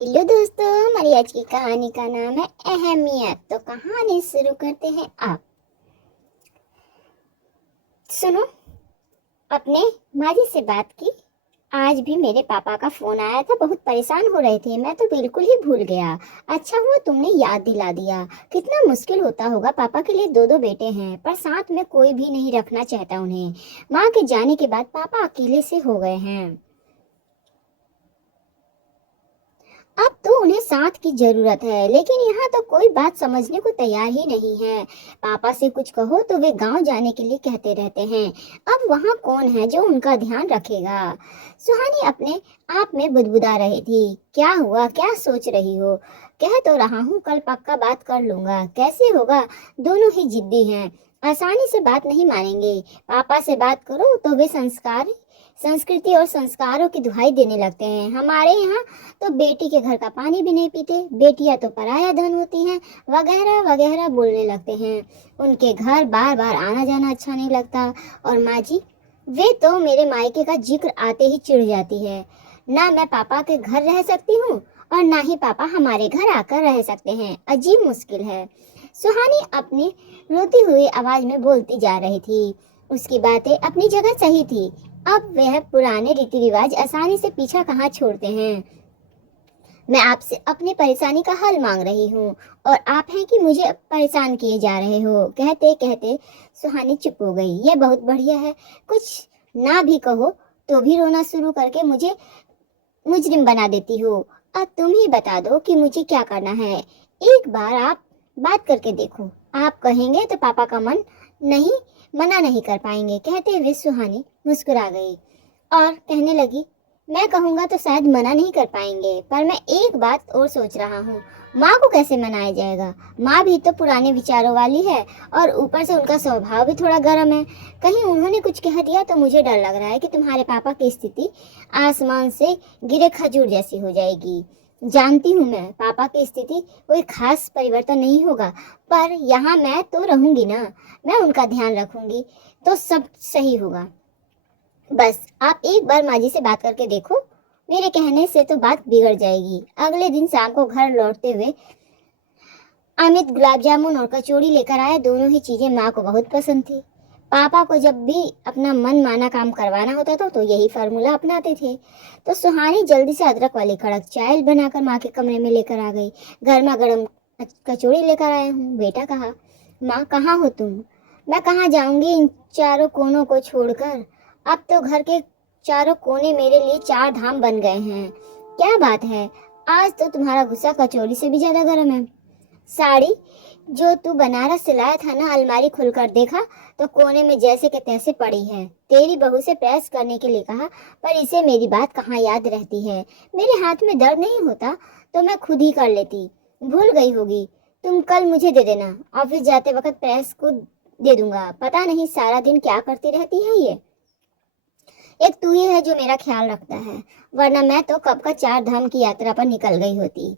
Hello दोस्तों, हमारी आज की कहानी का नाम है अहमियत। तो कहानी शुरू करते हैं। आप सुनो। अपने माँ जी से बात की। आज भी मेरे पापा का फोन आया था, बहुत परेशान हो रहे थे। मैं तो बिल्कुल ही भूल गया। अच्छा हुआ तुमने याद दिला दिया। कितना मुश्किल होता होगा, पापा के लिए दो दो बेटे हैं पर साथ में कोई भी नहीं रखना चाहता उन्हें। माँ के जाने के बाद पापा अकेले से हो गए हैं। अब तो उन्हें साथ की जरूरत है, लेकिन यहाँ तो कोई बात समझने को तैयार ही नहीं है। पापा से कुछ कहो तो वे गांव जाने के लिए कहते रहते हैं। अब वहाँ कौन है जो उनका ध्यान रखेगा। सुहानी अपने आप में बुदबुदा रही थी। क्या हुआ, क्या सोच रही हो? कह तो रहा हूँ कल पक्का बात कर लूंगा। कैसे होगा? दोनों ही जिद्दी हैं, आसानी से बात नहीं मानेंगे। पापा से बात करो तो वे संस्कृति और संस्कारों की दुहाई देने लगते हैं। हमारे यहाँ तो बेटी के घर का पानी भी नहीं पीते, बेटियां तो पराया धन होती हैं, वगैरह वगैरह बोलने लगते हैं। उनके घर बार बार आना जाना अच्छा नहीं लगता। और माँ जी, वे तो मेरे मायके का जिक्र आते ही चिढ़ जाती है। ना मैं पापा के घर रह सकती हूँ और ना ही पापा हमारे घर आकर रह सकते हैं। अजीब मुश्किल है। सुहानी अपनी रोती हुई आवाज में बोलती जा रही थी। उसकी बातें अपनी जगह सही थी। अब वह पुराने रीति रिवाज आसानी से पीछा कहाँ छोड़ते हैं। मैं आपसे अपनी परेशानी का हल मांग रही हूँ और आप हैं कि मुझे परेशान किए जा रहे हो। कहते कहते सुहानी चुप हो गई। यह बहुत बढ़िया है। कुछ ना भी कहो तो भी रोना शुरू करके मुझे मुजरिम बना देती हो। अब तुम ही बता दो कि मुझे क्या करना है। एक बार आप बात करके देखो। आप कहेंगे तो पापा का मन नहीं मना नहीं कर पाएंगे। कहते हुए सुहानी मुस्कुरा गई और कहने लगी, मैं कहूंगा तो शायद मना नहीं कर पाएंगे, पर मैं एक बात और सोच रहा हूँ। माँ को कैसे मनाया जाएगा? माँ भी तो पुराने विचारों वाली है और ऊपर से उनका स्वभाव भी थोड़ा गर्म है। कहीं उन्होंने कुछ कह दिया तो मुझे डर लग रहा है कि तुम्हारे पापा की स्थिति आसमान से गिरे खजूर जैसी हो जाएगी। जानती हूँ मैं, पापा की स्थिति कोई खास परिवर्तन नहीं होगा, पर यहाँ मैं तो रहूंगी ना। मैं उनका ध्यान रखूंगी तो सब सही होगा। बस आप एक बार माँ जी से बात करके देखो। मेरे कहने से तो बात बिगड़ जाएगी। अगले दिन शाम को घर लौटते हुए अमित गुलाब जामुन और कचौड़ी लेकर आया। दोनों ही चीजें माँ को बहुत पसंद थी। पापा को जब भी अपना मन माना काम करवाना होता था तो यही फार्मूला अपनाते थे। तो सुहानी जल्दी से अदरक वाली कड़क चाय बनाकर माँ के कमरे में लेकर आ गई। गर्मा गर्म कचौड़ी लेकर आया हूँ। बेटा कहा, माँ कहाँ हो तुम? मैं कहाँ जाऊंगी इन चारों कोनों को छोड़कर। अब तो घर के चारों कोने मेरे लिए चार धाम बन गए हैं। क्या बात है, आज तो तुम्हारा गुस्सा कचौड़ी से भी ज्यादा गर्म है। साड़ी जो तू बनारस से लाया था ना, अलमारी खुलकर देखा तो कोने में जैसे के तैसे पड़ी है। तेरी बहू से प्रेस करने के लिए कहा, पर इसे मेरी बात कहाँ याद रहती है। मेरे हाथ में दर्द नहीं होता तो मैं खुद ही कर लेती। भूल गई होगी। तुम कल मुझे दे देना, ऑफिस जाते वक्त प्रेस को दे दूंगा। पता नहीं सारा दिन क्या करती रहती है ये। एक तू ही है जो मेरा ख्याल रखता है, वरना मैं तो कब का चार धाम की यात्रा पर निकल गई होती।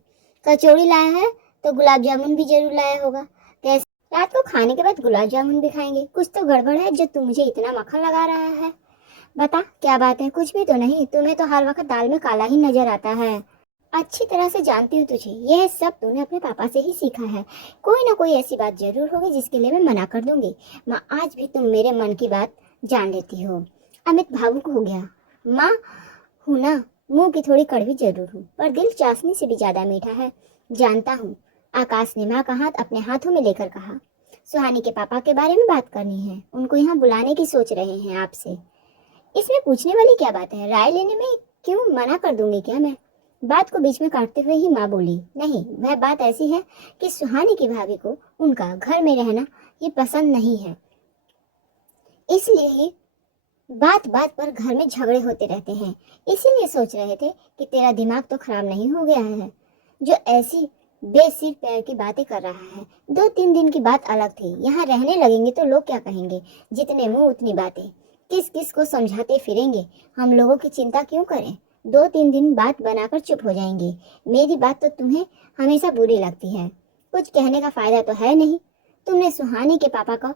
कचौड़ी लाया है तो गुलाब जामुन भी जरूर लाया होगा। कैसे रात को खाने के बाद गुलाब जामुन भी खाएंगे? कुछ तो गड़बड़ है जो तू मुझे इतना मक्खन लगा रहा है। बता क्या बात है? कुछ भी तो नहीं? तुम्हें तो हर वक्त दाल में काला ही नजर आता है। अच्छी तरह से जानती हूँ तुझे। यह सब तूने अपने पापा से ही सीखा है। कोई ना कोई ऐसी बात जरूर होगी जिसके लिए मैं मना कर दूंगी। माँ, आज भी तुम मेरे मन की बात जान लेती हो। अमित भावुक हो गया। माँ हूं ना, मुंह की थोड़ी कड़वी जरूर हूँ, पर दिल चाशनी से भी ज्यादा मीठा है। जानता हूँ। आकाश ने माँ का हाथ अपने हाथों में लेकर कहा, सुहानी के पापा के बारे में बात करनी है। उनको यहाँ बुलाने की सोच रहे हैं आपसे। इसमें पूछने वाली क्या बात है? राय लेने में क्यों मना कर दूंगी क्या मैं? बात को बीच में काटते हुए ही माँ बोली, नहीं, वह बात ऐसी है कि सुहानी की भाभी को उनका घर में रहना ये पसंद नहीं है। इसलिए ही बात बात पर घर में झगड़े होते रहते हैं। इसीलिए सोच रहे थे कि तेरा दिमाग तो खराब नहीं हो गया है जो ऐसी बेसिर पैर की बातें कर रहा है। 2-3 दिन की बात अलग थी, यहाँ रहने लगेंगे तो लोग क्या कहेंगे? जितने मुंह उतनी बातें। किस किस को समझाते फिरेंगे? हम लोगों की चिंता क्यों करें? 2-3 दिन बात बनाकर चुप हो जाएंगे। मेरी बात तो तुम्हें हमेशा बुरी लगती है। कुछ कहने का फायदा तो है नहीं। तुमने सुहानी के पापा को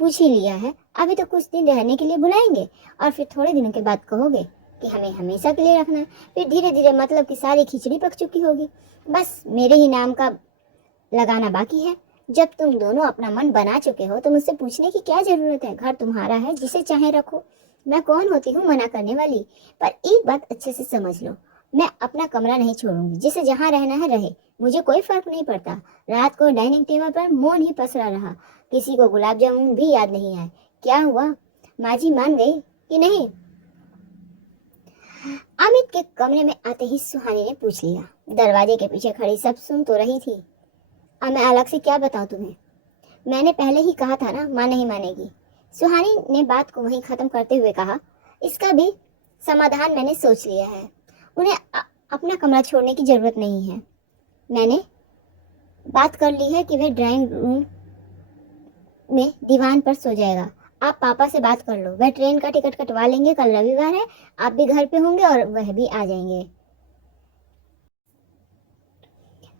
पूछ ही लिया है। अभी तो कुछ दिन रहने के लिए बुलाएंगे और फिर थोड़े दिनों के बाद कहोगे कि हमें हमेशा के लिए रखना है। फिर धीरे धीरे मतलब कि सारी खिचड़ी पक चुकी होगी, बस मेरे ही नाम का लगाना बाकी है। जब तुम दोनों अपना मन बना चुके हो तो मुझसे पूछने की क्या जरूरत है? घर तुम्हारा है, जिसे चाहे रखो। मैं कौन होती हूँ मना करने वाली? पर एक बात अच्छे से समझ लो, मैं अपना कमरा नहीं छोड़ूंगी। जिसे जहाँ रहना है रहे, मुझे कोई फर्क नहीं पड़ता। रात को डाइनिंग टेबल पर मौन ही पसरा रहा, किसी को गुलाब जामुन भी याद नहीं आए। क्या हुआ, माँ जी मान गई कि नहीं? अमित के कमरे में आते ही सुहानी ने पूछ लिया। दरवाजे के पीछे खड़ी सब सुन तो रही थी। अब मैं अलग से क्या बताऊं तुम्हें? मैंने पहले ही कहा था ना, माँ नहीं मानेगी। सुहानी ने बात को वहीं खत्म करते हुए कहा, इसका भी समाधान मैंने सोच लिया है। उन्हें अपना कमरा छोड़ने की जरूरत नहीं है। मैंने बात कर ली है कि वह ड्राइंग रूम में दीवान पर सो जाएगा। आप पापा से बात कर लो, वह ट्रेन का टिकट कटवा लेंगे। कल रविवार है, आप भी घर पे होंगे और वह भी आ जाएंगे।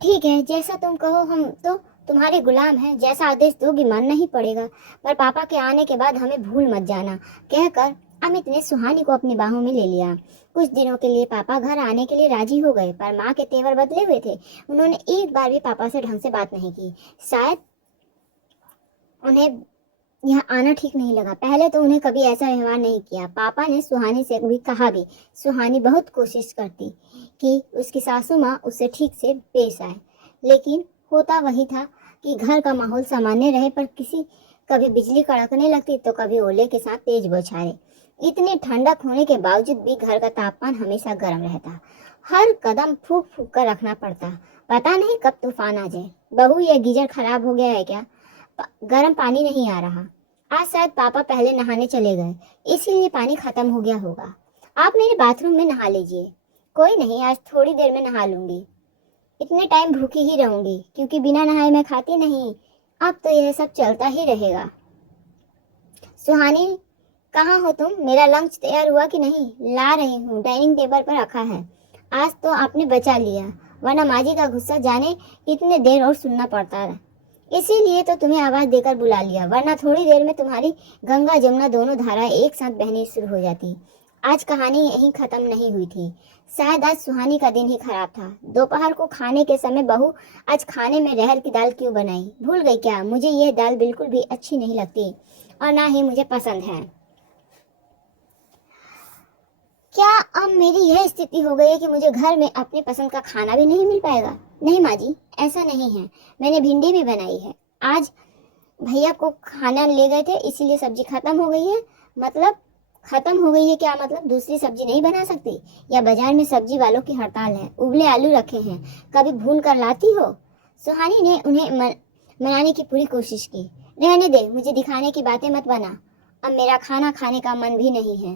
ठीक है, जैसा तुम कहो, हम तो तुम्हारे गुलाम हैं। जैसा आदेश दोगी मानना ही पड़ेगा। पर पापा के आने के बाद हमें भूल मत जाना, कहकर अमित ने सुहानी को अपनी बाहों में ले लिया। कुछ दिनों के लिए पापा घर आने के लिए राजी हो गए, पर माँ के तेवर बदले हुए थे। उन्होंने एक बार भी पापा से ढंग से बात नहीं की। शायद उन्हें यहाँ आना ठीक नहीं लगा। पहले तो उन्हें कभी ऐसा व्यवहार नहीं किया। पापा ने सुहानी से भी कहा भी, सुहानी बहुत कोशिश करती कि उसकी सासू माँ उससे ठीक से पेश आए, लेकिन होता वही था कि घर का माहौल सामान्य रहे, पर कभी बिजली कड़कने लगती तो कभी ओले के साथ तेज बौछारें। इतनी ठंडक होने के बावजूद भी घर का तापमान हमेशा गर्म रहता। हर कदम फूक फूक कर रखना पड़ता। पता नहीं कब तूफान आ जाए। बहू, यह गीजर खराब हो गया है क्या? गर्म पानी नहीं आ रहा। आज शायद पापा पहले नहाने चले गए, इसीलिए पानी खत्म हो गया होगा। आप मेरे बाथरूम में नहा लीजिए। कोई नहीं, आज थोड़ी देर में नहा लूंगी। इतने टाइम भूखी ही रहूंगी, क्योंकि बिना नहाए मैं खाती नहीं। अब तो यह सब चलता ही रहेगा। सुहानी, कहाँ हो तुम? मेरा लंच तैयार हुआ कि नहीं? ला रही हूँ, डाइनिंग टेबल पर रखा है। आज तो आपने बचा लिया, वरना माँ जी का गुस्सा जाने कितने देर और सुनना पड़ता है। इसीलिए तो तुम्हें आवाज देकर बुला लिया, वरना थोड़ी देर में तुम्हारी गंगा जमुना दोनों धाराएं एक साथ बहनी शुरू हो जाती। आज कहानी यहीं खत्म नहीं हुई थी। शायद आज सुहानी का दिन ही खराब था। दोपहर को खाने के समय बहू, आज खाने में रहर की दाल क्यों बनाई? भूल गई क्या? मुझे यह दाल बिल्कुल भी अच्छी नहीं लगती और ना ही मुझे पसंद है। क्या अब मेरी यह स्थिति हो गई है कि मुझे घर में अपने पसंद का खाना भी नहीं मिल पाएगा? नहीं माँ जी, ऐसा नहीं है। मैंने भिंडी भी बनाई है। आज भैया को खाना ले गए थे, इसीलिए सब्जी खत्म हो गई है। मतलब खत्म हो गई है क्या? मतलब दूसरी सब्जी नहीं बना सकती? या बाजार में सब्जी वालों की हड़ताल है? उबले आलू रखे हैं, कभी भून कर लाती हो? सुहानी ने उन्हें मनाने की पूरी कोशिश की। रहने दे, मुझे दिखाने की बातें मत बना। अब मेरा खाना खाने का मन भी नहीं है।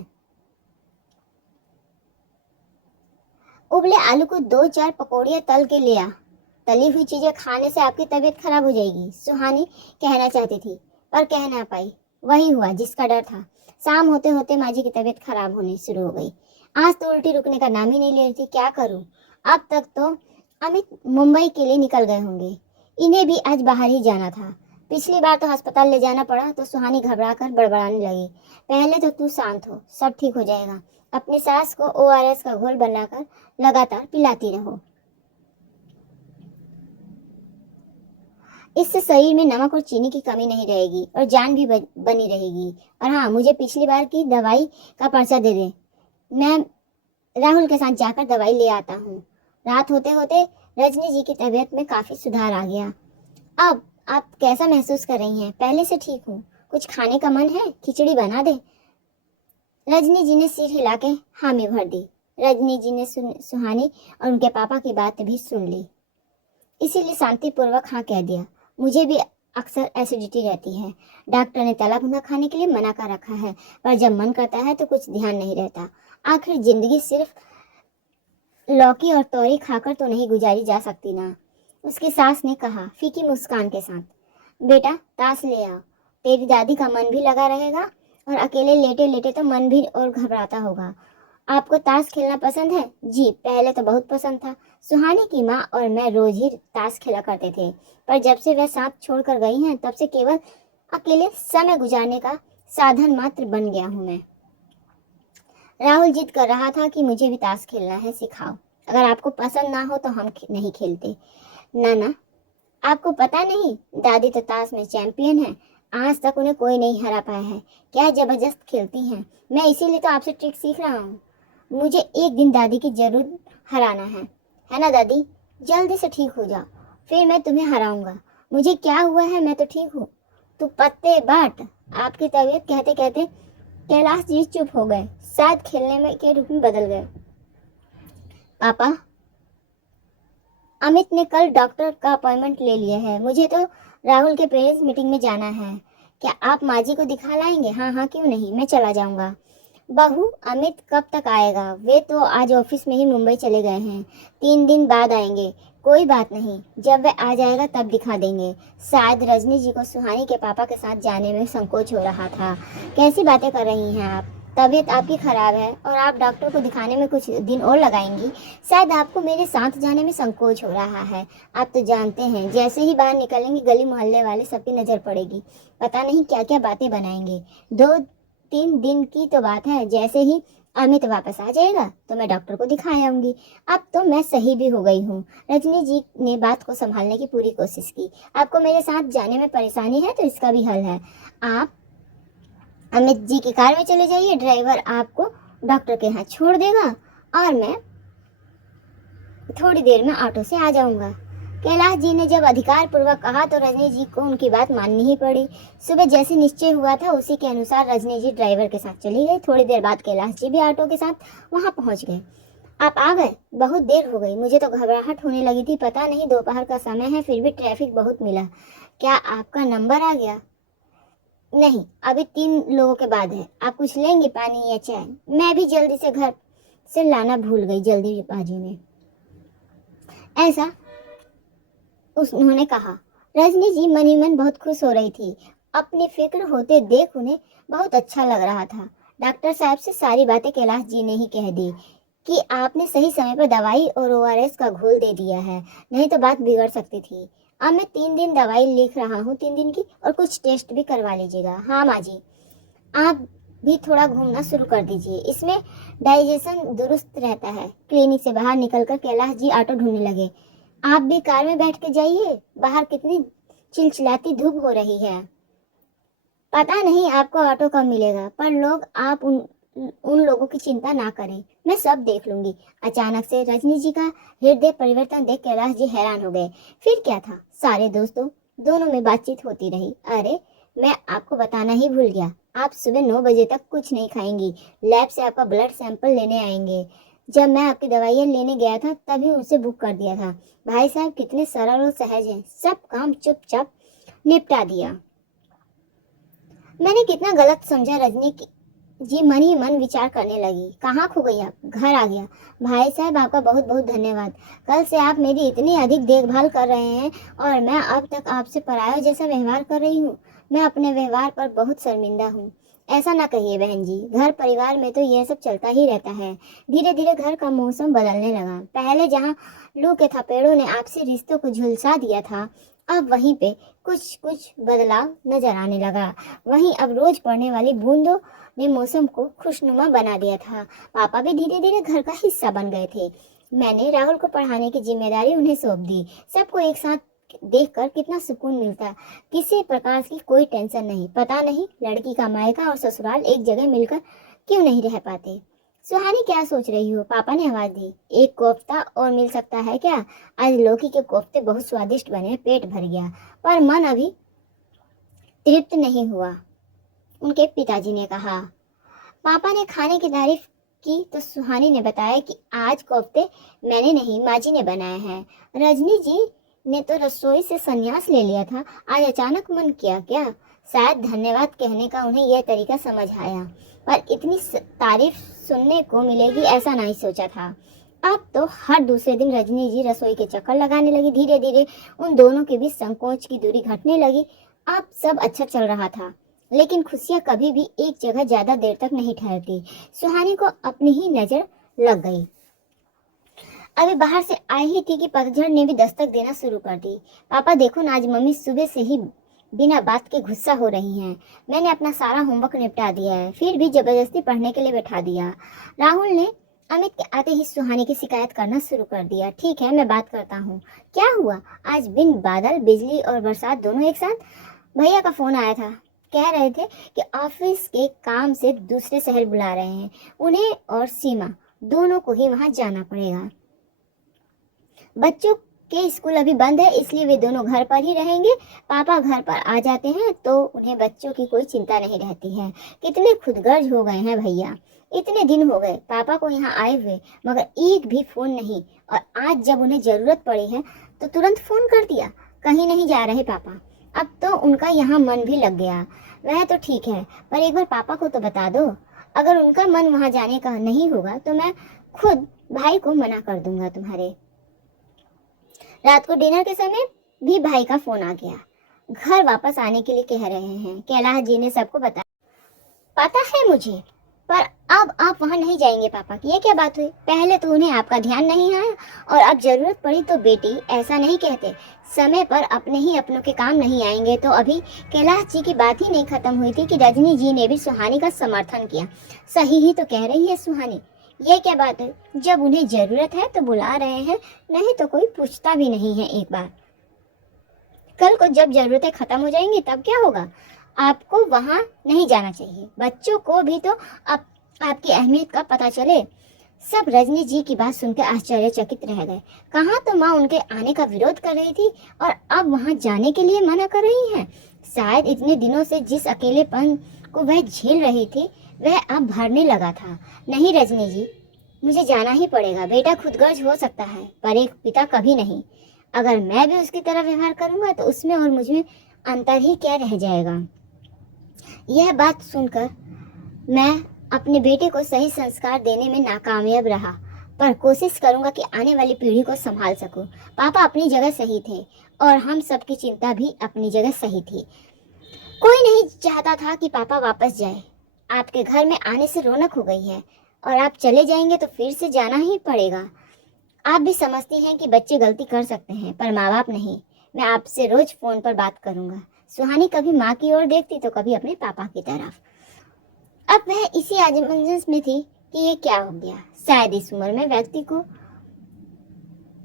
उबले आलू को 2-4 पकौड़ियाँ तल के ले आ। तली हुई चीजें खाने से आपकी तबीयत खराब हो जाएगी, सुहानी कहना चाहती थी, पर कह ना पाई। वही हुआ जिसका डर था। शाम होते होते माँ जी की तबीयत खराब होनी शुरू हो गई। आज तो उल्टी रुकने का नाम ही नहीं ले रही थी। क्या करूं? अब तक तो अमित मुंबई के लिए निकल गए होंगे। इन्हें भी आज बाहर ही जाना था। पिछली बार तो अस्पताल ले जाना पड़ा तो सुहानी घबरा कर बड़बड़ाने लगी। पहले तो तू शांत हो, सब ठीक हो जाएगा। अपनी सास को ORS का घोल बनाकर लगातार पिलाती रहो। इससे शरीर में नमक और चीनी की कमी नहीं रहेगी और जान भी बनी रहेगी। और हाँ, मुझे पिछली बार की दवाई का पर्चा दे दे। मैं राहुल के साथ जाकर दवाई ले आता हूँ। रात होते होते रजनी जी की तबीयत में काफी सुधार आ गया। अब आप कैसा महसूस कर रही हैं? पहले से ठीक हूँ। कुछ खाने का मन है? खिचड़ी बना दे? रजनी जी ने सिर हिला के हामी भर दी। रजनी जी ने सुहानी और उनके पापा की बात भी सुन ली, इसीलिए शांतिपूर्वक हाँ कह दिया। मुझे भी अक्सर एसिडिटी रहती है। डॉक्टर ने तला भुना खाने के लिए मना कर रखा है, पर जब मन करता है तो कुछ ध्यान नहीं रहता। आखिर जिंदगी सिर्फ लौकी और तोरी खाकर तो नहीं गुजारी जा सकती ना। उसकी सास ने कहा फीकी मुस्कान के साथ। बेटा, ताश ले आओ। तेरी दादी का मन भी लगा रहेगा और अकेले लेटे लेटे तो मन भी और घबराता होगा। आपको ताश खेलना पसंद है? जी, पहले तो बहुत पसंद था। सुहानी की माँ और मैं रोज ही ताश खेला करते थे, पर जब से वह साथ छोड़कर गई हैं, तब से केवल अकेले समय गुजारने का साधन मात्र बन गया हूँ मैं। राहुल जिद कर रहा था कि मुझे भी ताश खेलना है, सिखाओ। अगर आपको पसंद ना हो तो हम नहीं खेलते। नाना, आपको पता नहीं, दादी तो ताश में चैंपियन है, आज तक उन्हें कोई नहीं हरा पाया है। क्या जबरदस्त खेलती हैं। मैं इसीलिए तो आपसे ट्रिक सीख रहा हूँ। मुझे एक दिन दादी की जरूर हराना है ना दादी? जल्दी से ठीक हो जाओ, फिर मैं तुम्हें हराऊंगा। मुझे क्या हुआ है, मैं तो ठीक हूँ। तू पत्ते बाट। आपकी तबीयत कहते कहते कैलाश जी चुप हो गए, शायद खेलने में के रूप में बदल गए। पापा, अमित ने कल डॉक्टर का अपॉइंटमेंट ले लिया है, मुझे तो राहुल के पेरेंट्स मीटिंग में जाना है। क्या आप माँ जी को दिखा लाएंगे? हाँ हाँ, क्यों नहीं, मैं चला जाऊंगा। बहू, अमित कब तक आएगा? वे तो आज ऑफिस में ही मुंबई चले गए हैं, 3 दिन बाद आएंगे। कोई बात नहीं, जब वह आ जाएगा तब दिखा देंगे। शायद रजनी जी को सुहानी के पापा के साथ जाने में संकोच हो रहा था। कैसी बातें कर रही हैं आप? तबीयत आपकी खराब है और आप डॉक्टर को दिखाने में कुछ दिन और लगाएंगी। शायद आपको मेरे साथ जाने में संकोच हो रहा है। आप तो जानते हैं, जैसे ही बाहर निकलेंगे गली मोहल्ले वाले सबकी नजर पड़ेगी, पता नहीं क्या क्या बातें बनाएंगे। 2-3 दिन की तो बात है, जैसे ही अमित वापस आ जाएगा तो मैं डॉक्टर को दिखा आऊंगी। अब तो मैं सही भी हो गई हूँ। रजनी जी ने बात को संभालने की पूरी कोशिश की। आपको मेरे साथ जाने में परेशानी है तो इसका भी हल है। आप अमित जी की कार में चले जाइए, ड्राइवर आपको डॉक्टर के यहाँ छोड़ देगा और मैं थोड़ी देर में ऑटो से आ जाऊंगा। कैलाश जी ने जब अधिकार पूर्वक कहा तो रजनी जी को उनकी बात माननी ही पड़ी। सुबह जैसे निश्चय हुआ था उसी के अनुसार रजनी जी ड्राइवर के साथ चली गई। थोड़ी देर बाद कैलाश जी भी ऑटो के साथ वहां पहुंच गए। आप आ गए? बहुत देर हो गई, मुझे तो घबराहट होने लगी थी। पता नहीं दोपहर का समय है, फिर भी ट्रैफिक बहुत मिला। क्या आपका नंबर आ गया? नहीं, अभी 3 लोगों के बाद है। आप कुछ लेंगे, पानी या चाय? मैं भी जल्दी से घर से लाना भूल गई जल्दीबाजी में, ऐसा उन्होंने कहा। रजनी जी मन ही मन बहुत खुश हो रही थी। अपनी फिक्र होते देख उन्हें बहुत अच्छा लग रहा था। डॉक्टर साहब से सारी बातें कैलाश जी ने ही कह दी कि आपने सही समय पर दवाई और ओआरएस का घोल दे दिया है, नहीं तो बात बिगड़ सकती थी। अब मैं 3 दिन दवाई लिख रहा हूँ, 3 दिन की, और कुछ टेस्ट भी करवा लीजिएगा। हाँ माँ जी, आप भी थोड़ा घूमना शुरू कर दीजिए, इसमें डाइजेशन दुरुस्त रहता है। क्लिनिक से बाहर निकलकर कैलाश जी ऑटो ढूंढने लगे। आप भी कार में बैठ के जाइए, बाहर कितनी चिलचिलाती धूप हो रही है। पता नहीं आपको ऑटो कब मिलेगा, पर लोग आप उन लोगों की चिंता ना करें, मैं सब देख लूंगी। अचानक से रजनी जी का हृदय परिवर्तन देख कैलाश जी हैरान हो गए। फिर क्या था, सारे दोनों में बातचीत होती रही। अरे, मैं आपको बताना ही भूल गया, आप सुबह 9 बजे तक कुछ नहीं खाएंगी। लैब से आपका ब्लड सैंपल लेने आएंगे। जब मैं आपकी दवाइयाँ लेने गया था तभी उनसे बुक कर दिया था। भाई साहब कितने सरल और सहज हैं, सब काम चुपचाप निपटा दिया। मैंने कितना गलत समझा? रजनी जी मन ही मन विचार करने लगी। कहाँ खो गई आप? घर आ गया। भाई साहब आपका बहुत बहुत धन्यवाद। कल से आप मेरी इतनी अधिक देखभाल कर रहे हैं और मैं अब तक आपसे पराया जैसा व्यवहार कर रही हूँ। मैं अपने व्यवहार पर बहुत शर्मिंदा हूँ। ऐसा ना कहिए बहन जी, घर परिवार में तो यह सब चलता ही रहता है। धीरे धीरे घर का मौसम बदलने लगा। पहले जहाँ लू के थपेड़ों ने आपसी रिश्तों को झुलसा दिया था, अब वहीं पे कुछ कुछ बदलाव नजर आने लगा। वहीं अब रोज पड़ने वाली बूंदों ने मौसम को खुशनुमा बना दिया था। पापा भी धीरे धीरे घर का हिस्सा बन गए थे। मैंने राहुल को पढ़ाने की जिम्मेदारी उन्हें सौंप दी। सबको एक साथ देखकर कितना सुकून मिलता। किसी प्रकार की कोई टेंशन नहीं। पता नहीं लड़की का मायका और ससुराल एक जगह मिलकर क्यों नहीं रह पाते। सुहानी, क्या सोच रही हो? पापा ने आवाज दी। एक कोफ्ता और मिल सकता है क्या? आज लौकी के कोफ्ते बहुत स्वादिष्ट बने, पेट भर गया, पर मन अभी तृप्त नहीं हुआ, उनके पिताजी ने कहा। पापा ने खाने की तारीफ की तो सुहानी ने बताया कि आज कोफ्ते मैंने नहीं, माँ जी ने बनाए हैं। रजनी जी ने तो रसोई से संन्यास ले लिया था, आज अचानक मन किया क्या? शायद धन्यवाद कहने का उन्हें यह तरीका समझ आया, पर इतनी तारीफ सुनने को मिलेगी ऐसा नहीं सोचा था। अब तो हर दूसरे दिन रजनी जी रसोई के चक्कर लगाने लगी। धीरे धीरे उन दोनों के बीच संकोच की दूरी घटने लगी। अब सब अच्छा चल रहा था, लेकिन खुशियां कभी भी एक जगह ज्यादा देर तक नहीं ठहरती। सुहानी को अपनी ही नजर लग गई। अभी बाहर से आई ही थी कि पतझड़ ने भी दस्तक देना शुरू कर दी। पापा देखो ना, आज मम्मी सुबह से ही बिना बात के गुस्सा हो रही हैं। मैंने अपना सारा होमवर्क निपटा दिया है, फिर भी जबरदस्ती पढ़ने के लिए बैठा दिया। राहुल ने अमित के आते ही सुहानी की शिकायत करना शुरू कर दिया। ठीक है, मैं बात करता हूँ। क्या हुआ? आज बिन बादल, बिजली और बरसात दोनों एक साथ? भैया का फोन आया था, कह रहे थे कि ऑफिस के काम से दूसरे शहर बुला रहे हैं उन्हें, और सीमा दोनों को ही वहां जाना पड़ेगा। बच्चों के स्कूल अभी बंद है, इसलिए वे दोनों घर पर ही रहेंगे। पापा घर पर आ जाते हैं तो उन्हें बच्चों की कोई चिंता नहीं रहती है। कितने खुदगर्ज हो गए हैं भैया। इतने दिन हो गए पापा को यहाँ आए हुए, मगर एक भी फोन नहीं, और आज जब उन्हें जरूरत पड़ी है तो तुरंत फोन कर दिया। कहीं नहीं जा रहे पापा, अब तो उनका यहाँ मन भी लग गया। वह तो ठीक है, पर एक बार पापा को तो बता दो। अगर उनका मन वहाँ जाने का नहीं होगा तो मैं खुद भाई को मना कर दूंगा तुम्हारे। रात को डिनर के समय भी भाई का फोन आ गया। घर वापस आने के लिए कह रहे हैं। कैलाश जी ने सबको बताया। पता है मुझे, पर अब आप वहां नहीं जाएंगे पापा की। ये क्या बात हुई? पहले तो उन्हें आपका ध्यान नहीं आया, और अब जरूरत पड़ी तो बेटी ऐसा नहीं कहते। समय पर अपने ही अपनों के काम नहीं आएंगे तो अभी कैलाश जी की बात ही नहीं खत्म हुई थी कि रजनी जी ने भी सुहानी का समर्थन किया। सही ही तो कह रही है सुहानी। ये क्या बात है? जब उन्हें जरूरत है तो बुला रहे हैं, नहीं तो कोई पूछता भी नहीं है एक बार। कल को जब जरूरतें खत्म हो जाएंगी तब क्या होगा? आपको वहां नहीं जाना चाहिए। बच्चों को भी तो आपकी अहमियत का पता चले। सब रजनी जी की बात सुनकर आश्चर्यचकित रह गए। कहाँ तो माँ उनके आने का विरोध कर रही थी, और अब वहां जाने के लिए मना कर रही हैं। शायद इतने दिनों से जिस अकेलेपन को वह झेल रही थी वह अब भरने लगा था। नहीं रजनी जी, मुझे जाना ही पड़ेगा। बेटा खुदगर्ज हो सकता है, पर एक पिता कभी नहीं। अगर मैं भी उसकी तरह व्यवहार करूंगा तो उसमें और मुझमें अंतर ही क्या रह जाएगा। यह बात सुनकर मैं अपने बेटे को सही संस्कार देने में नाकामयाब रहा, पर कोशिश करूंगा कि आने वाली पीढ़ी को संभाल सकूं। पापा अपनी जगह सही थे, और हम सबकी चिंता भी अपनी जगह सही थी। कोई नहीं चाहता था कि पापा वापस जाए। आपके घर में आने से रौनक हो गई है, और आप चले जाएंगे तो फिर से जाना ही पड़ेगा। आप भी समझती हैं कि बच्चे गलती कर सकते हैं, पर माँ बाप नहीं। मैं आपसे रोज फोन पर बात करूंगा। सुहानी कभी माँ की ओर देखती तो कभी अपने पापा की तरफ। अब वह इसी असमंजस में थी कि ये क्या हो गया। शायद इस उम्र में व्यक्ति को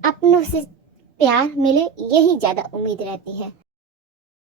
अपनों से प्यार मिले, यही ज्यादा उम्मीद रहती है।